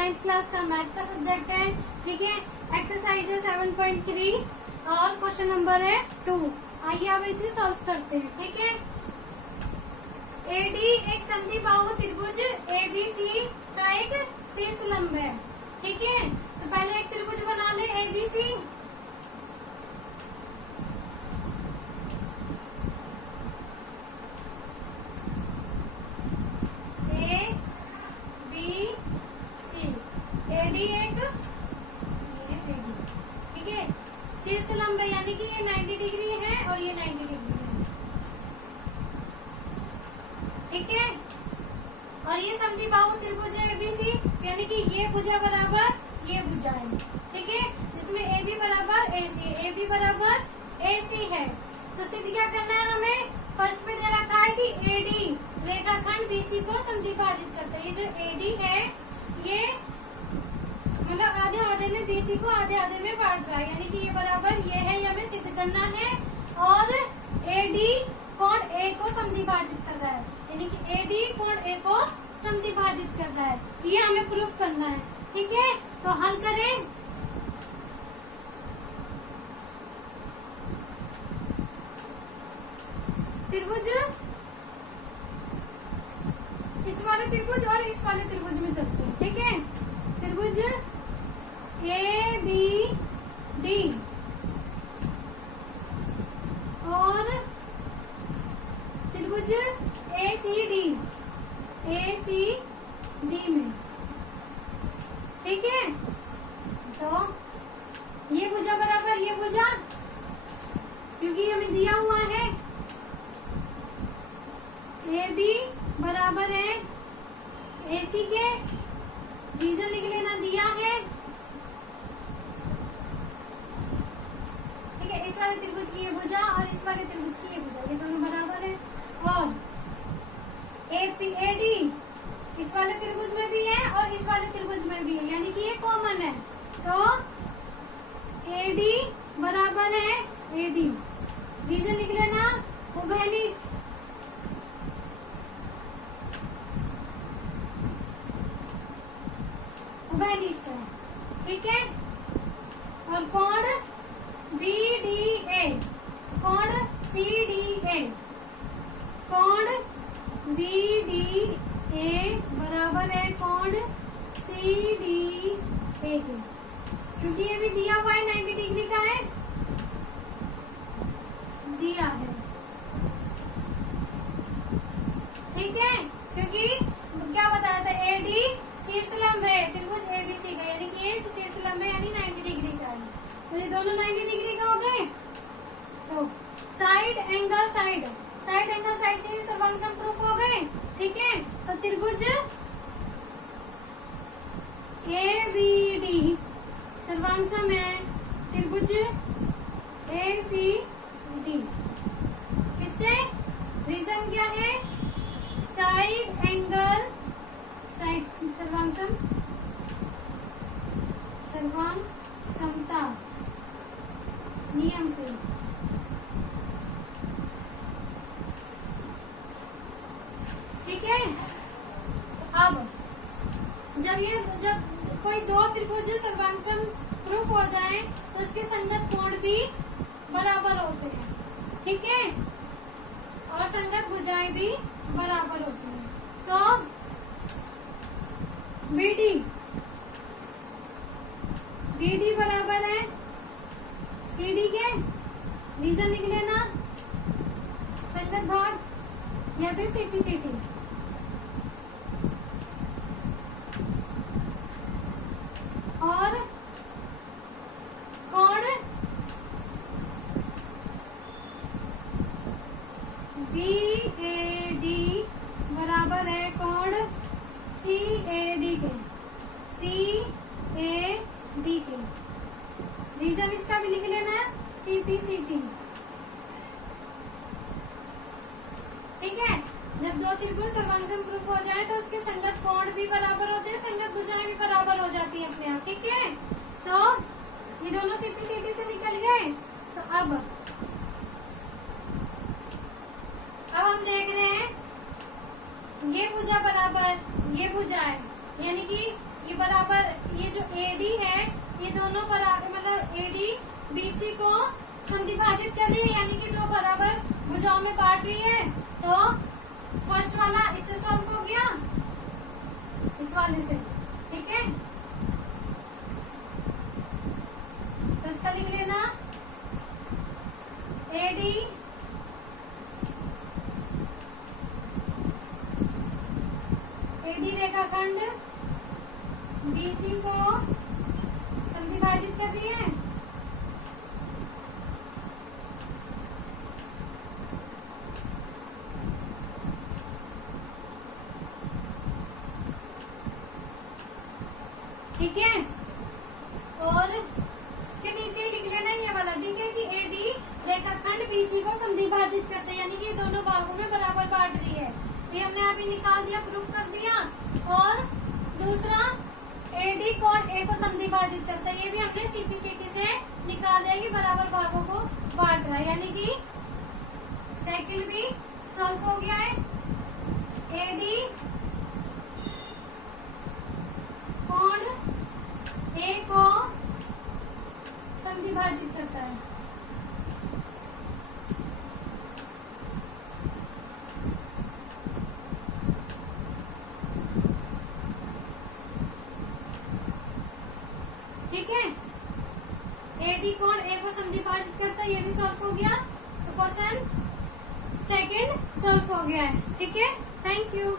9th class का math का subject है। ठीक है, एक्सरसाइज है 7.3 और क्वेश्चन नंबर है 2। आइए अब इसे सॉल्व करते हैं। ठीक है, एडी एक समद्विबाहु त्रिभुज एबीसी का एक शीर्ष लंब है। ठीक है, तो पहले एक त्रिभुज बना ले ABC. A B C, AD एक, ये एडी। ठीक है, शीर्ष लंब है यानी कि ये 90 डिग्री है और ये 90 डिग्री है। ठीक है, और ये समद्विबाहु त्रिभुज है एबीसी यानी कि ये भुजा बराबर ये भुजा है। ठीक है, इसमें ए बी बराबर ए सी, ए बी बराबर ए सी है। तो सिद्ध क्या करना है हमें? फर्स्ट में दे रखा है कि एडी रेखाखंड बीसी को समद्विभाजित करता है। ये जो एडी है ये मतलब आधे आधे में बीसी को आधे आधे में बांट रहा है यानी कि ये बराबर ये है, ये हमें सिद्ध करना है। और एडी कोण ए को समद्विभाजित कर रहा है यानी कि एडी कोण ए को समद्विभाजित कर रहा है, ये हमें प्रूफ करना है। ठीक है, तो हल करें। त्रिभुज, इस वाले त्रिभुज और इस वाले त्रिभुज में चलते हैं। ठीक है, त्रिभुज ए बी डी और त्रिभुज ए सी डी में। ठीक है, तो ये भुजा बराबर ये भुजा, क्योंकि हमें दिया हुआ है ए बी बराबर है ए सी के, रीजन लिख लेना दिया है। ठीक है, इस वाले त्रिभुज की ये भुजा और इस वाले त्रिभुज की ये भुजा, ये दोनों बराबर है। और ए डी इस वाले त्रिभुज में भी है और इस वाले त्रिभुज में भी है यानी कि ये कॉमन है। तो ए डी बराबर है ए डी, रीजन लिख लेना उभयनिष्ठ। उभयनिष्ठ है। ठीक है, और कोण बी डी ए, कोण सी डी ए, कोण बी डी ए बराबर है कोण सी डी ए के, क्योंकि ये भी दिया हुआ है 90 डिग्री का है, दिया है। ठीक है, क्योंकि क्या बताया था एडी शीर्ष लंब है त्रिभुज एबीसी का यानी कि ये शीर्ष लंब है यानी 90 डिग्री का है। तो ये दोनों 90 डिग्री का हो गए। तो साइड एंगल साइड से सर्वांग प्रूफ हो गए। ठीक है, तो त्रिभुज ए बी डी सर्वांग है त्रिभुज ए सी डी। किससे? रीजन क्या है? साइड एंगल साइड सर्वांग समता नियम से। ठीक है, अब जब कोई दो त्रिभुज सर्वांग प्रूफ हो जाए तो उसके संगत कोण भी बराबर होते हैं। ठीक है, और संगत भुजाएं भी बराबर होती हैं। तो BD बराबर है CD के, रीजन लिख लेना संगत भाग या फिर CPCT। और कोण BAD बराबर है कोण CAD के, रीजन इसका भी लिख लेना है CPCT। ठीक है, जब दो त्रिभुज सर्वांग प्रूफ हो जाए तो उसके संगत कोण भी बराबर होते हैं, संगत भुजाएं भी बराबर हो जाती है अपने आप। ठीक है, तो ये दोनों CPCT से निकल गए। तो अब हम देख रहे हैं ये भुजा बराबर ये भुजा है, यानी कि ये बराबर, ये जो एडी है ये दोनों बराबर, मतलब एडी बीसी को समद्विभाजित कर रही है, यानी कि दो बराबर भुजाओं में बांट रही है। तो फर्स्ट वाला इससे सॉल्व हो गया, इस वाले से, ठीक है। तो इसका लिख लेना एडी रेखाखंड बीसी को समद्विभाजित कर रही है। ठीक है, और इसके नीचे लिख लेना ये वाला, ठीक है, कि एडी रेखाखंड बीसी को समद्विभाजित करते हैं, यानी कि दोनों भागों में बराबर बांट रही है। ये हमने अभी निकाल दिया, प्रूफ कर दिया। और दूसरा एडी कोण ए को समद्विभाजित करता है, ये भी हमने सीपीसीटी से निकाल दिया कि बराबर भागों को बांट रहा है, यानी कि सेकंड भी सॉल्व हो गया है। एडी कोण ए को समद्विभाजित करता है। ठीक है, एडी कोण ए को समद्विभाजित करता है, ये भी सॉल्व हो गया। तो क्वेश्चन सेकंड सॉल्व हो गया है। ठीक है, थैंक यू।